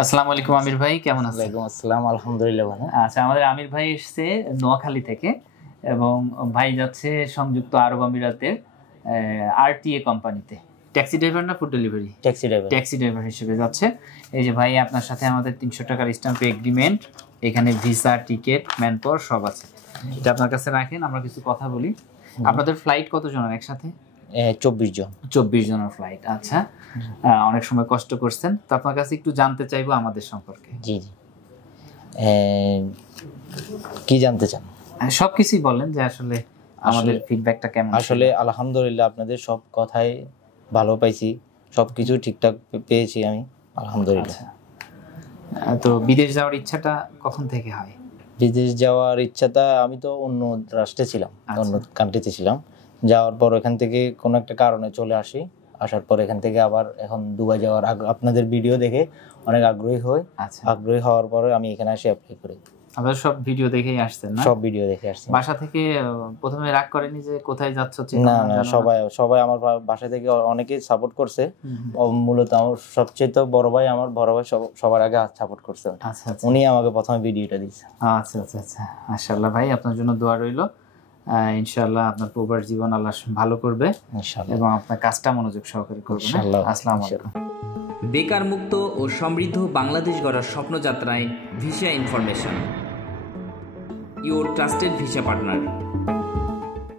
আসসালামু আলাইকুম আমির ভাই, কেমন আছেন? ওয়ালাইকুম আসসালাম, আলহামদুলিল্লাহ ভালো। আচ্ছা, আমাদের আমির ভাই এসেছে নোয়াখালী থেকে এবং ভাই যাচ্ছে সংযুক্ত আরব আমিরাতের আরটিএ কোম্পানিতে ট্যাক্সি ড্রাইভার না ফুড ডেলিভারি ট্যাক্সি ড্রাইভার হিসেবে যাচ্ছে। এই যে ভাই, আপনার সাথে আমাদের 300 টাকার স্ট্যাম্প এগ্রিমেন্ট, এখানে ভিসা, টিকিট, ম্যান পাওয়ার সব আছে। এটা আপনার কাছে রাখেন, আমরা কিছু কথা বলি। আপনাদের ফ্লাইট কতজনের একসাথে? 24 জনের ফ্লাইট। আচ্ছা, অনেক সময় কষ্ট করছেন, তো আপনার কাছে একটু জানতে চাইবো আমাদের সম্পর্কে। জি জি, কি জানতে চান? সবকিছুই বলেন যে আসলে আমাদের ফিডব্যাকটা কেমন। আসলে আলহামদুলিল্লাহ, আপনাদের সব কথাই ভালো পাইছি, সবকিছু ঠিকঠাক পেয়েছি আমি, আলহামদুলিল্লাহ। তো বিদেশ যাওয়ার ইচ্ছাটা কখন থেকে হয়? বিদেশ যাওয়ার ইচ্ছাটা, আমি তো অন্য রাষ্ট্রে ছিলাম, অন্য কান্ট্রিতে ছিলাম। যাওয়ার পর এখান থেকে কোনো একটা কারণে চলে আসি। আসার পর এখান থেকে আবার এখন দুবাই যাওয়ার আপনাদের ভিডিও দেখে অনেক আগ্রহী হই। আগ্রহী হওয়ার পরে আমি এখানে এসে অ্যাপ্লাই করি। আপনারা সব ভিডিও দেখেই আসছেন না? সব ভিডিও দেখে আসছি। বাসা থেকে প্রথমে রাগ করেনি যে কোথায় যাচ্ছ? না না, সবাই আমার বাসা থেকে অনেকেই সাপোর্ট করছে। মূলত আমার সবচেয়ে তো বড় ভাই সবার আগে সাপোর্ট করছে। উনি আমাকে প্রথমে ভিডিওটা দিয়েছে। আচ্ছা আচ্ছা আচ্ছা, মাশাআল্লাহ ভাই, আপনার জন্য দোয়া রইল। ইনশাআল্লাহ আপনার প্রবাস জীবন আল্লাহ ভালো করবে এবং আপনার কাজটা মনোযোগ সহকারে করবেন। আসসালামু আলাইকুম। বেকার মুক্ত ও সমৃদ্ধ বাংলাদেশ গড়ার স্বপ্নযাত্রায় visa information, your trusted visa partner.